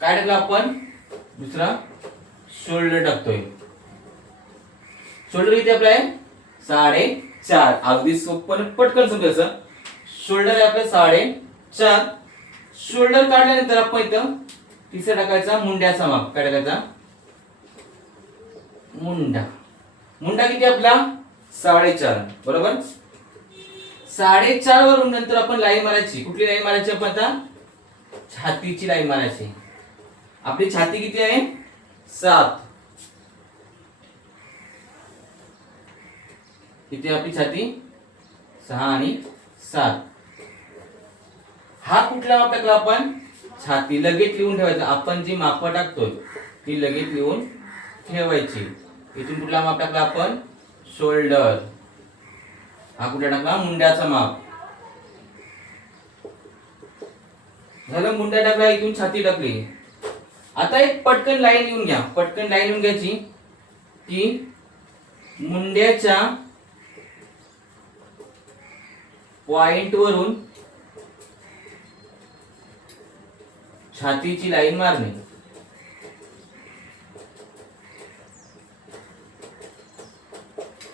काय टाकलं आपण? दुसरा शोल्डर टाकतोय. शोल्डर किती आपला आहे? 4.5. अगदी सोपं पटकन समजायचं. शोल्डर आहे आपलं 4.5. शोल्डर काढल्यानंतर आपण इथं तिसरा टाकायचा मुंड्याचा माप. काय टाकायचा? मुंडा. मुंडा किती आपला? 4.5. बरोबर. 4.5 वरून नंतर आपण लाईन मारायची. कुठली लाईन मारायची आपण आता? छातीची लाईन मारायची. आपली छाती किती आहे? 7. किती आपली छाती? 6 आणि 7. हा कुठला माप टाकला आपण? छाती. लगेच लिहून ठेवायचं. आपण जी माप टाकतोय ती लगेच लिहून ठेवायची. इथून कुठला माप टाकला आपण? शोल्डर. हा कुठला टाकला? मुंड्याचा माप. झालं. मुंड्या टाकला. इथून छाती टाकली. आता एक पटकन लाईन लिहून घ्या. पटकन लाईन लिहून घ्यायची की मुंड्याच्या पॉइंट वरून छातीची लाईन मारणे.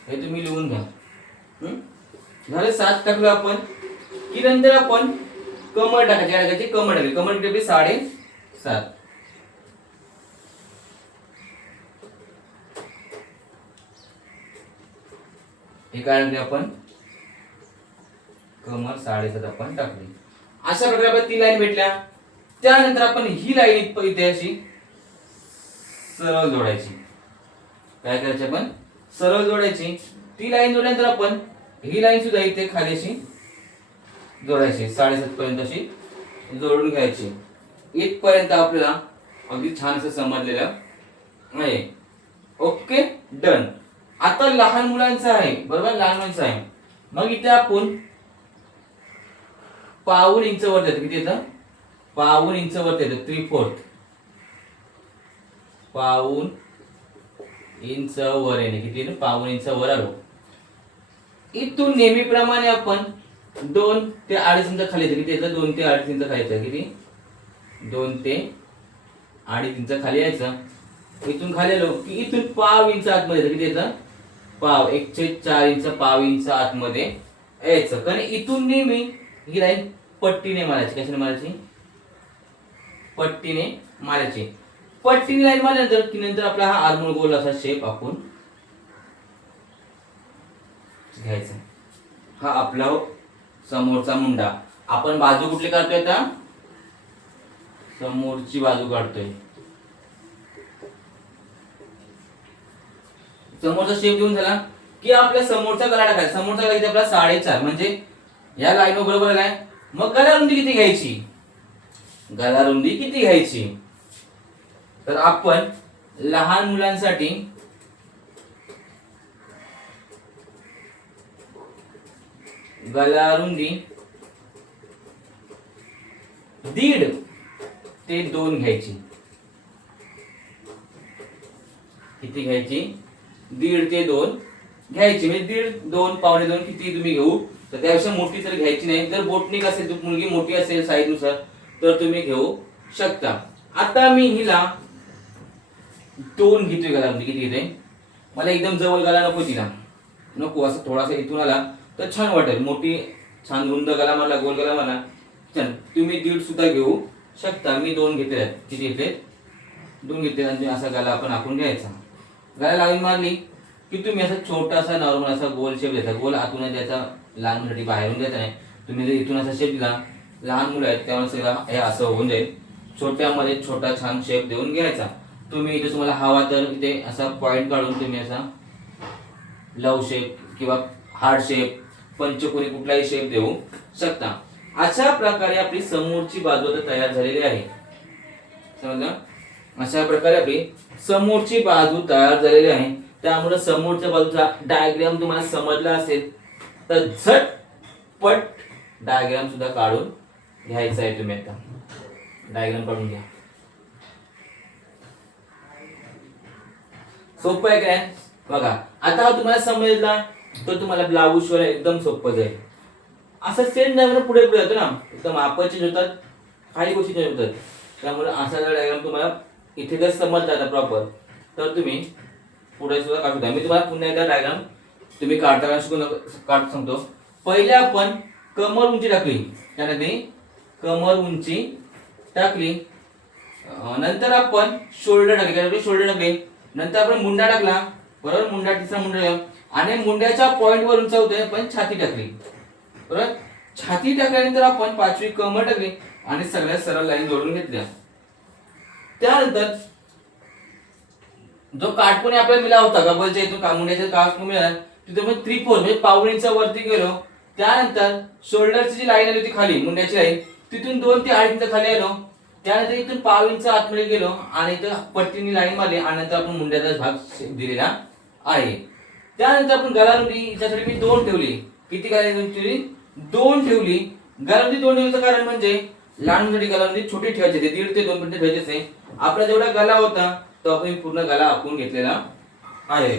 हे तुम्ही लिहून घ्या. झालं. 7 टाकलं आपण की नंतर आपण कमर टाकायची. कमर टाकली. कमर किती आपली? 7.5. हे काय टाकले आपण? कमर 7.5 आपण टाकली. अशा प्रकारे आपण 3 लाईन भेटल्या. त्यानंतर आपण ही लाईन इथे अशी सरळ जोडायची. काय करायची आपण? सरळ जोडायची. ती लाईन जोडल्यानंतर आपण ही लाईन सुद्धा इथे खाली अशी जोडायची. 7.5 पर्यंत अशी जोडून घ्यायची. इथपर्यंत आपल्याला अगदी छान असं समजलेलं आहे. Okay, done. आता लहान मुलांचं आहे. बरोबर. लहान मुलांचं आहे. मग इथे आपण पाऊण इंच वर येतं. किती येतं? पाऊण इंच वर येतं. 3/4. पाऊण इंच वर येणे. किती येतं? पाऊण इंच वर आलो. इथून नेहमीप्रमाणे आपण 2 ते 2.5 इंच खाली येतं. किती येतं? 2 ते 2.5 इंच खाली येतं. किती? 2 ते 2.5 इंच खाली यायचं. इथून खाली आलो की इथून पाव इंच आतमध्ये येतं. किती येतं? पाव. 1/4 इंच, पाव इंच आतमध्ये यायचं. कारण इथून नेहमी ही लाईन पट्टीने मारायची. कशाने मारायची? पट्टीने मारायची. पट्टीने लाईन मारल्यानंतर की नंतर आपला हा आर्मोल गोल असा शेप आपण घ्यायचा. हा आपला समोरचा मुंडा. आपण बाजू कुठली काढतोय आता? समोरची बाजू काढतोय. समोरचा शेप घेऊन झाला की आपल्या समोरचा गळा टाकायचा. समोरचा गळा किती आपला 4.5 म्हणजे या लाईन बरोबर आहे. मग गळा रुंदी किती घ्यायची? गळा रुंदी किती घ्यायची? तर आपण लहान मुलांसाठी गळा रुंदी 1.5 ते 2 घ्यायची. किती घ्यायची? 1.5 ते 2 घ्यायची. म्हणजे 1.5, 2, पावणे 2 किती तुम्ही घेऊ, तर त्यापेक्षा मोठी तर घ्यायची नाही. जर बोटनिक असेल, मुलगी मोठी असेल साईज नुसार, तर तुम्ही घेऊ शकता. आता मी हिला 2 घेतोय गळा रुंदी. किती घेते? मला एकदम जवळ गळा नको तिला, नको असं थोडासा इथून आला तर छान वाटेल. मोठी छान रुंद गळा मला, गोल गळा मला छान. तुम्ही 1.5 सुद्धा घेऊ शकता. मी 2 घेतले. किती घेतले? 2 घेतले. आणि असा गळा आपण आखून घ्यायचा. गळा लावून मारली की तुम्ही असा छोटासा नॉर्मल असा गोल शेप द्यायचा. गोल आतून द्यायचा, लहान मुलांसाठी बाहेरून द्यायचा नाही. तुम्ही जर इथून असा शेप दिला, लहान मुलं आहेत त्यामुळे सगळं हे असं होऊन जाईल. छोट्यामध्ये छोटा छान शेप देऊन घ्यायचा. तुम्ही इथे तुम्हाला हवा तर इथे असा पॉइंट काढून तुम्ही असा लव शेप किंवा हार्ट शेप, पंचकोनी कुठलाही शेप देऊ शकता. अशा प्रकारे आपली समोरची बाजू आता तयार झालेली आहे. समजलं? अशा प्रकारे आपली समोरची बाजू तयार झालेली आहे. त्यामुळे समोरच्या बाजूचा डायग्राम तुम्हाला समजला असेल तर झटपट डायग्राम सुद्धा काढून घ्यायचा आहे. तुम्ही आता डायग्राम काढून घ्या. सोपं आहे काय? बघा आता हा तुम्हाला समजला तर तुम्हाला ब्लाऊज शिवायला एकदम सोपं जाईल. असं सेम डायग्राम पुढे पुढे जातो ना, एकदम आपण चेंज होतात, काही गोष्टी चेंज होतात. त्यामुळे असा जर डायग्राम तुम्हाला इथे जर समजला आता प्रॉपर, तर तुम्ही पुढे सुद्धा काढू शकता. मी तुम्हाला पुन्हा एकदा डायग्राम तुम्ही काढताना शिकून काढ सांगतो. पहिले आपण कमर उंची टाकली, त्यानंतर कमर उंची टाकली, नंतर आपण शोल्डर टाकले, शोल्डर टाकले, नंतर आपण मुंडा टाकला, बरोबर. मुंडा, तिसरा मुंडा, आणि मुंड्याच्या पॉइंट वर उंचावतोय आपण छाती टाकली, बरोबर. छाती टाकल्यानंतर आपण 5वी कमर टाकली आणि सगळ्या सरळ लाईन जोडून घेतल्या. त्यानंतर जो काटकोनी आपल्याला मिळाला होता गबलच्या इथून मुंड्याच्या काटकोनी मिळाला, तिथे आपण 3/4 म्हणजे पाऊण इंच वरती गेलो. त्यानंतर शोल्डरची जी लाईन आली होती खाली, मुंड्याची लाईन, तिथून 2 ते 8 इंच खाली आलो. त्यानंतर इथून पाव इंच आतमध्ये गेलो आणि इथं पट्टीने लाईन मारली आणि नंतर आपण मुंड्याचा भाग दिलेला आहे. त्यानंतर आपण गळा रुंदी याच्यासाठी मी 2 ठेवली. किती गळा रुंदी? 2 ठेवली. गळा रुंदी 2 ठेवण्याचं कारण म्हणजे लहान मुलांसाठी गळा रुंदी छोटी ठेवायची, 1.5 ते 2 पर्यंत ठेवायची आहे. आपला जेवढा गळा होता तो आपण पूर्ण गळा आखून घेतलेला आहे.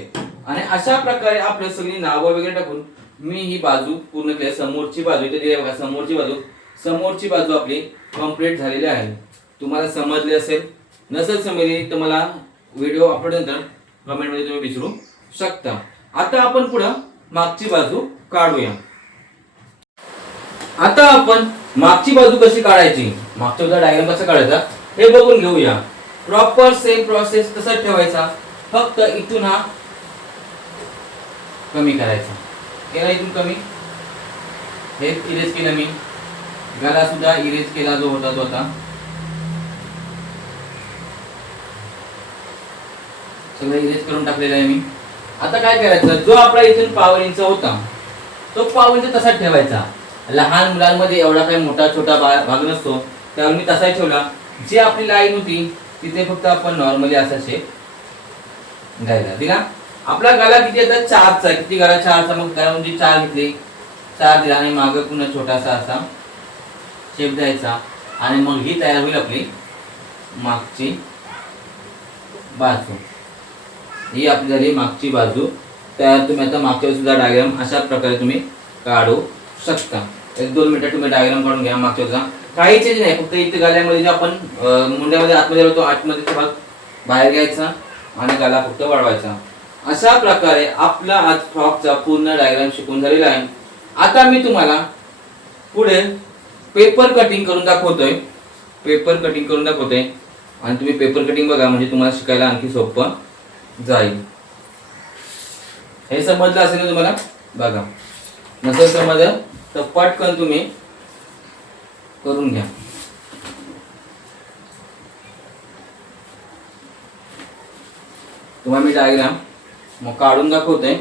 आणि अशा प्रकारे आपल्या सगळी नावं वगैरे टाकून मी ही बाजू पूर्ण केली. समोरची बाजू इथे दिली बघा, समोरची बाजू आपली कंप्लीट झालेली आहे. तुम्हाला समजले असेल, नसेल समजली तर मला व्हिडिओ अपलोड नंतर कमेंट मध्ये तुम्ही विचारू शकता. आता आपण पुढे मागची बाजू काढूया. आता आपण मागची बाजू कशी काढायची, मागच्या बाजूचा डायग्राम कसा काढायचा हे बघून घेऊया. प्रॉपर सेम प्रोसेस तसाच ठेवायचा, फक्त इथून हा कमी करायचा. केला इथून कमी, हे इरेज केलं मी. गळा सुद्धा इरेज केला जो होता तो आता सगळं इरेज करून टाकलेला आहे मी. आता काय करायचं, जो आपला इथून पाव इंच होता तो पाव इंच तसाच ठेवायचा. लहान मुलांमध्ये एवढा काही मोठा छोटा भाग नसतो, त्यामुळे मी तसाच ठेवला. जी आपली लाईन होती तिथे फक्त आपण नॉर्मली असा शेप द्यायला दिला. आपला गळा किती येतात? 4चा. किती गळा? 4चा. मग गळा म्हणजे 4 घेतली, 4 दिला आणि मागे पुन्हा छोटासा असा शेप द्यायचा आणि मग ही तयार होईल आपली मागची बाजू. ही आपली झाली मागची बाजू तयार. तुम्ही आता मागच्या सुद्धा डायग्राम अशा प्रकारे तुम्ही काढू शकता. 1-2 मिनिटं तुम्ही डायग्राम काढून घ्या मागच्या. काही चेंज नाही, फक्त इथे गळ्यामध्ये जे आपण मुंड्यामध्ये आतमध्ये होतो, आतमध्ये भाग बाहेर घ्यायचा आणि गळा फक्त वाढवायचा. अशा प्रकारे आपला आज फ्रॉकचा पूर्ण डायग्राम शिकून झालेला आहे. आता मी तुम्हाला पुढे पेपर कटिंग करून दाखवतोय. आणि तुम्ही पेपर कटिंग बघा, म्हणजे तुम्हाला शिकायला आणखी सोपं जाईल. हे समजलं असेल ना तुम्हाला? बघा, नसेल समजलं तर पटकन तुम्ही करून घ्या. तुम्हाला मी डायग्राम मग काढून दाखवतोय.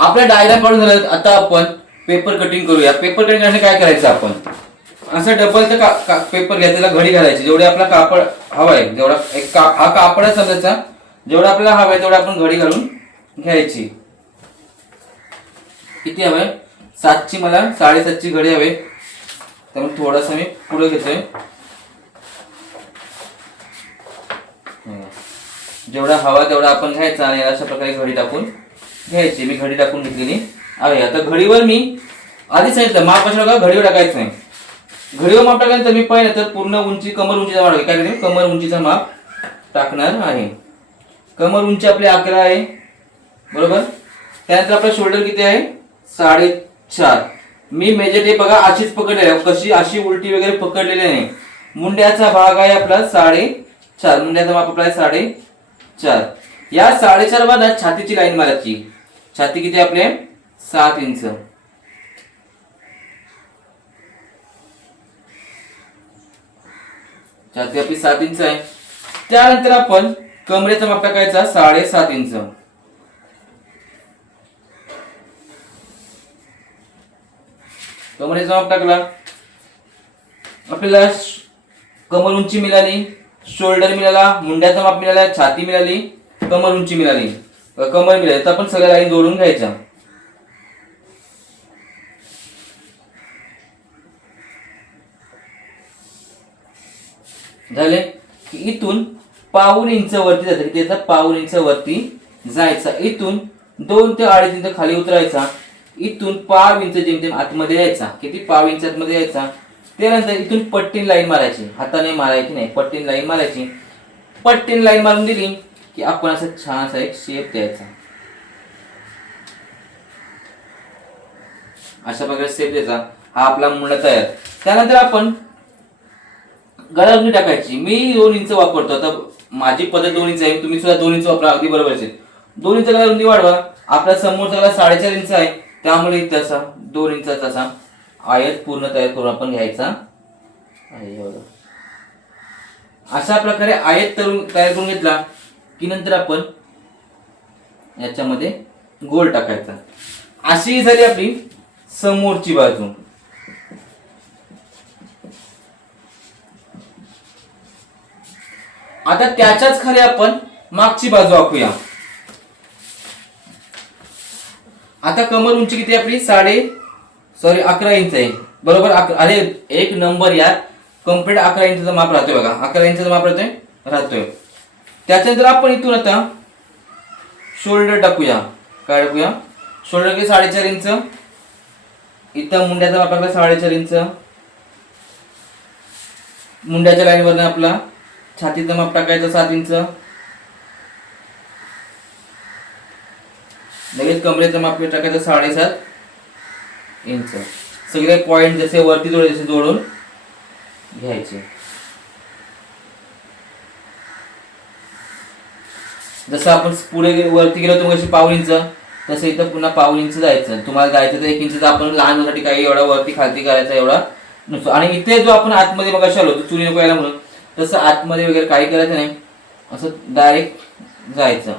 आपला डायग्राम काढून झालं. आता आपण पेपर कटिंग करूया. पेपर कटिंग करण्यासाठी काय करायचं, आपण असं डबलचं पेपर घ्यायचा, त्याला घडी घालायची. जेवढे आपला कापड हवाय, जेवढा हा कापड समजायचा, जेवढा आपल्याला हवाय तेवढा आपण घडी घालून घ्यायची. किती हवंय? 7ची मला 7.5ची घडी हवे, त्यामुळे थोडासा मी पुढे घेतोय. जेवढा हवा तेवढा आपण घ्यायचा आणि अशा प्रकारे घडी टाकून घ्यायची. मी घडी टाकून घेतलेली आहे. आता घडीवर मी आधी सांगितलं माप कशाला घडीवर टाकायचं नाही. घडीवर माप टाकायचं मी पहिलं तर पूर्ण उंची, कमर उंचीचा माप काय करेल, कमर उंचीचा माप टाकणार आहे. कमर उंची आपली 11 आहे, बरोबर. त्यानंतर आपला शोल्डर किती आहे, 4.5. मी मेजर टेप बघा अशीच पकडलेली आहे, कशी अशी उलटी वगैरे पकडलेली नाही. मुंड्याचा भाग आहे आपला 4.5, मुंड्याचा माप आपला आहे 4.5. या 4.5 भागात छातीची लाईन मारायची. छाती किती आपले 7 इंच. छाती आपली 7 इंच आहे. त्यानंतर आपण कमरेचा माप टाकायचा 7.5 इंच. कमरेचा माप टाकला, आपल्याला कमर उंची मिळाली, शोल्डर मिळाला, मुंड्याचा माप मिळाला, छाती मिळाली, कमर उंची मिळाली, कमर मिळाली. तर आपण सगळ्या लाईन जोडून घ्यायच्या. झाले की इथून पाऊण इंच वरती जायचं. किती याचा, पाऊण इंच वरती जायचा. इथून 2 ते 2.5 इंच खाली उतरायचा. इथून पाव इंच जेमतेम आतमध्ये यायचा. किती, पाव इंच आतमध्ये यायचा. त्यानंतर इथून पट्टीन लाईन मारायची, हाताने मारायची नाही, पट्टीन लाईन मारायची. पट्टीन लाईन मारून दिली की आपण असं छान असा एक शेप द्यायचा. अशा प्रकारे शेप द्यायचा. हा आपला मुंडा तयार. त्यानंतर आपण गळारुंदी टाकायची. मी 2 इंच वापरतो. आता माझी पद्धत 2 इंच आहे, तुम्ही सुद्धा 2 इंच वापरा, अगदी बरोबर आहे. 2 इंच गळारुंदी वाढवा. आपला समोरचा गळा 4.5 इंच आहे, त्यामुळे इथे असा 2 इंचाचा असा आयत पूर्ण तयार करून आपण घ्यायचा आहे. अशा प्रकारे आयत तयार करून घेतला की नंतर आपण याच्यामध्ये गोल टाकायचा. अशी झाली आपली समोरची बाजू. आता त्याच्याच खाली आपण मागची बाजू आखूया. आता कमर उंची किती आपली 11 इंच आहे, बरोबर. अरे एक नंबर यार, कम्प्लीट 11 इंचचा माप राहतोय बघा. 11 इंचचा माप राहतोय. त्याच्यानंतर आपण इथून आता शोल्डर टाकूया. काय टाकूया, शोल्डर किती 4.5 इंच. इथं मुंड्याचा माप आपला 4.5 इंच. मुंड्याच्या लाईन वरनं आपला छातीचा माप टाकायचा 7 इंच. लगेच कमरेचं माप टाकायचं 7.5 इंच. सगळे पॉइंट जसे वरती जसे जोडून घ्यायचे. जसं आपण पुढे वरती गेलो तुम्ही कशी पाऊण इंच, तसं इथं पुन्हा पाऊण इंच जायचं. तुम्हाला जायचं तर 1 इंच आपण लहान मुलासाठी काही एवढा वरती खालती करायचा एवढा नुसतं. आणि इथे जो आपण आतमध्ये मग अशा आलो चुरी नको यायला म्हणून, तसं आतमध्ये वगैरे काही करायचं नाही, असं डायरेक्ट जायचं.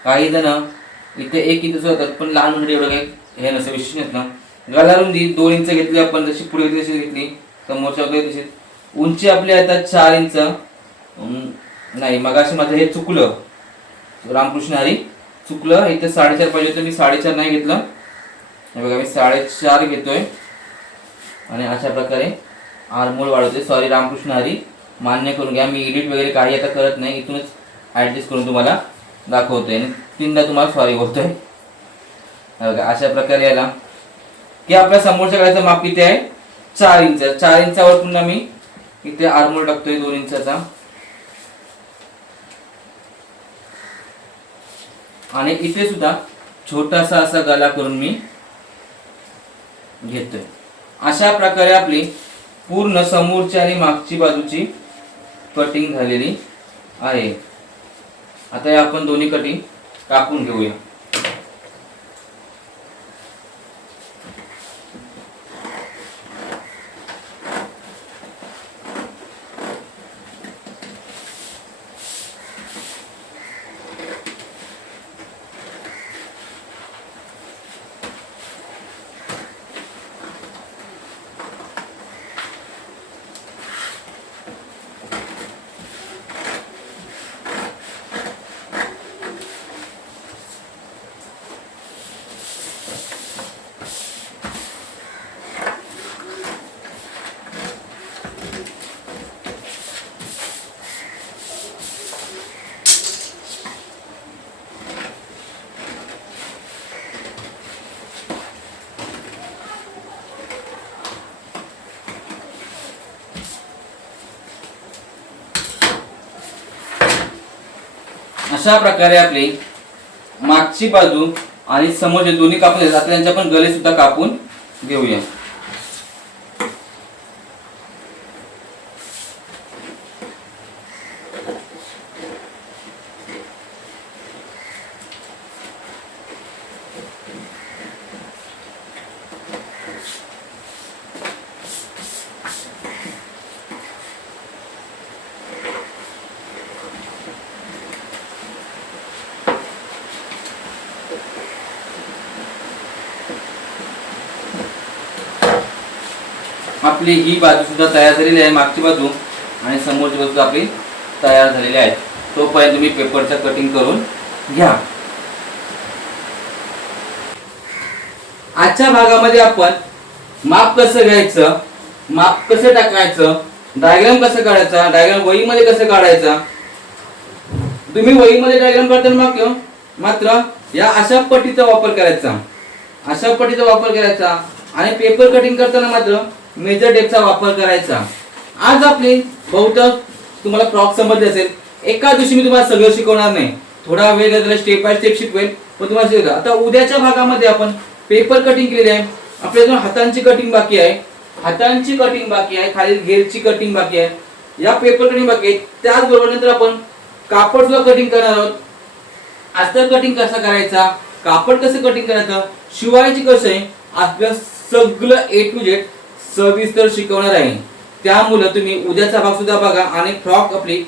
काही जण इथे 1 इंच होतात, पण लहान मुलं एवढं काही हे नसतं, विशेष नसतं. गळारुंदी 2 इंच घेतली आपण, जशी पुढे घेतली तशी घेतली. समोरच्या वगैरे तशी. उंची आपली आता 4 इंच. नाही मग अशी माझं हे चुकलं, रामकृष्ण हरी चुकलं. इथे 4.5 पाहिजे होतं, मी 4.5 नाही घेतलं. हे बघा मी 4.5 घेतोय आणि अशा प्रकारे आर्मोल वाढवते. सॉरी रामकृष्ण हरी, मान्य करून घ्या. मी एडिट वगैरे काही आता करत नाही, इथूनच ॲडजस्ट करून तुम्हाला दाखवतोय आणि 3दा तुम्हाला सॉरी बोलतोय. बघा अशा प्रकारे याला की आपल्या समोरच्या गळ्याचं माप किती आहे 4 इंच. 4 इंचावर पुन्हा मी इथे आर्मोल टाकतोय 2 इंचाचा. आणि इथे सुद्धा छोटासा असा गला करून मी घेतोय. अशा प्रकारे आपली पूर्ण समोरची आणि मागची बाजूची कटिंग झालेली आहे. आता हे आपण दोन्ही कटिंग कापून घेऊया. अशा प्रकारे आपली मागची बाजू आणि समोरचे दोन्ही कापून घेतले. आता त्यांचे आपण गळे सुद्धा कापून घेऊया. आपली ही बाजू सुद्धा तयार झालेली आहे, मागची बाजू आणि समोरची बाजू आपली तयार झालेली आहे. तोपर्यंत तुम्ही पेपरच्या कटिंग करून घ्या. आजच्या भागामध्ये आपण माप कसं घ्यायचं, माप कसं टाकायचं, डायग्राम कसं काढायचा, डायग्राम वहीमध्ये कसं काढायचा. तुम्ही वहीमध्ये डायग्राम काढताना मात्र या अशा पट्टीचा वापर करायचा, अशा पट्टीचा वापर करायचा आणि पेपर कटिंग करताना मात्र मेजर टेपचा वापर करायचा. आज आपली बहुतेक तुम्हाला फ्रॉक समजले असेल. एका दिवशी मी तुम्हाला सगळं शिकवणार नाही, थोडा वेळ घेतला स्टेप बाय स्टेप शिकवेल, पण तुम्हाला शिकवा. आता उद्याच्या भागामध्ये आपण पेपर कटिंग केलेली आहे. आपल्या अजून हातांची कटिंग बाकी आहे, हातांची कटिंग बाकी आहे, खाली घेरची कटिंग बाकी आहे, या पेपर कटिंग बाकी आहे. त्याचबरोबर नंतर आपण कापड सुद्धा कटिंग करणार आहोत. अस्तर कटिंग कसा करायचा, कापड कसं कटिंग करायचं, शिवायची कसं आहे, आपलं सगळं A to Z सविस्तर शिकवणार आहे. त्यामुळे तुम्ही उद्याचा भाग सुद्धा बघा आणि फ्रॉक आपली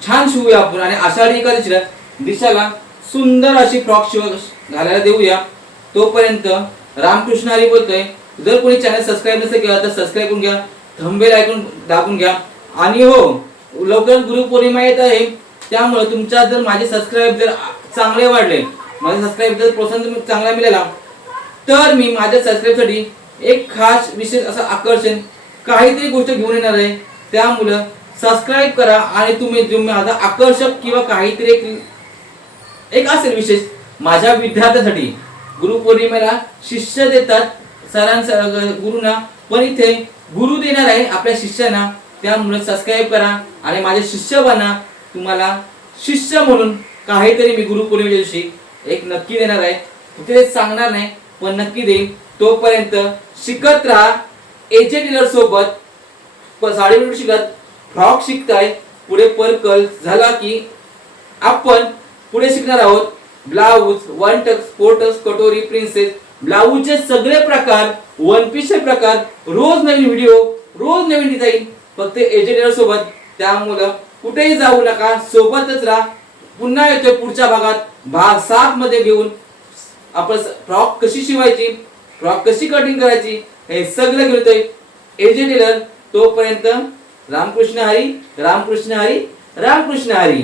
छान शिवूया आपण आणि आषाढी एकादशीला दिसायला सुंदर अशी फ्रॉक घालायला देऊया. तोपर्यंत रामकृष्ण हरी बोलतोय. जर कोणी चॅनल सबस्क्राईब नसेल केला तर सबस्क्राईब करून घ्या, थंबेल आयकॉन दाबून घ्या. आणि हो, लवकर गुरुपौर्णिमा येत आहे, त्यामुळे तुमच्या जर माझे सबस्क्राईब जर चांगले वाढले, माझे सबस्क्राईब जर प्रोत्साहन चांगला मिळाला, तर मी माझ्या सबस्क्राईबसाठी एक खास विशेष असं आकर्षण काहीतरी गोष्ट घेऊन येणार आहे. त्यामुळं सबस्क्राईब करा आणि तुम्ही माझा आकर्षक किंवा काहीतरी एक असेल विशेष माझ्या विद्यार्थ्यांसाठी. गुरुपौर्णिमेला शिष्य देतात सरांचा गुरुना, पण इथे गुरु देणार आहे आपल्या शिष्यांना. त्यामुळे सबस्क्राईब करा आणि माझे शिष्य बना. तुम्हाला शिष्य म्हणून काहीतरी मी गुरुपौर्णिमेच्या दिवशी एक नक्की देणार आहे. ते सांगणार नाही पण नक्की देईन. तोपर्यंत शिकत राहा. AJ टेलर सोबत साडी शिकत फ्रॉक शिकताय. पुढे परकल झाला की आपण पुढे शिकणार आहोत blouse, one Tux, four tucks, कटोरी, प्रिन्सेस, ब्लाऊजचे सगळे प्रकार, वन पीसचे प्रकार, रोज नवीन व्हिडिओ, रोज नवीन डिझाईन, फक्त AJ टेलर सोबत. त्यामुळं कुठेही जाऊ नका, सोबतच राहा. पुन्हा येतोय पुढच्या भागात भाग 7 मध्ये घेऊन. आपण फ्रॉक कशी शिवायची, फ्रॉक कशी कटिंग करायची, हे सगळं घेऊन येतोय AJ टेलर. तोपर्यंत रामकृष्ण हरी, रामकृष्ण हरी, रामकृष्ण हरी.